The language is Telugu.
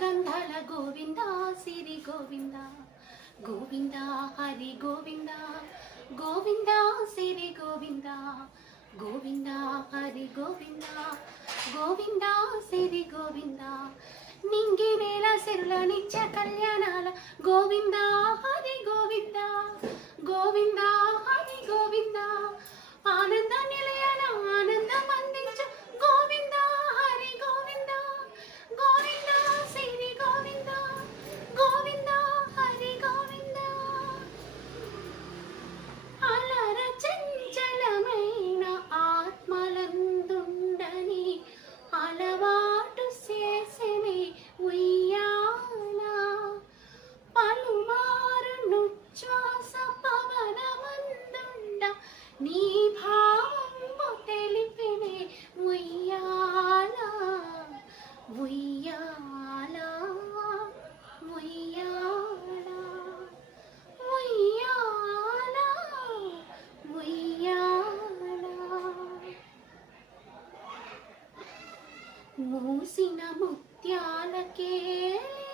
గంధాల గోవింద సిరి గోవింద గోవింద హరి గోవింద గోవింద సిరి గోవింద గోవింద హరి గోవింద గోవింద సిరి గోవింద నింగి నేల సిరుల నిత్య కళ్యాణాల గోవింద హరి గోవింద గోవింద హరి గోవింద ఆనంద నిలయన ఆనందం అందించు గోవింద హరి గోవింద గోవింద సిరి గోవింద గోవింద హరి గోవింద అలర చంచలమైన ఆత్మలందుండని అలవాటు చేసిని ఉయ్యాల పలుమారు నుచ్ఛ్వాస పవనమందుండ నీ భావము తెలిపినే ఉయ్యాల ఉయ్యాల ఉయ్యాల ఉయ్యాల ఉయ్యాల మూసిన ముత్యాల కేళి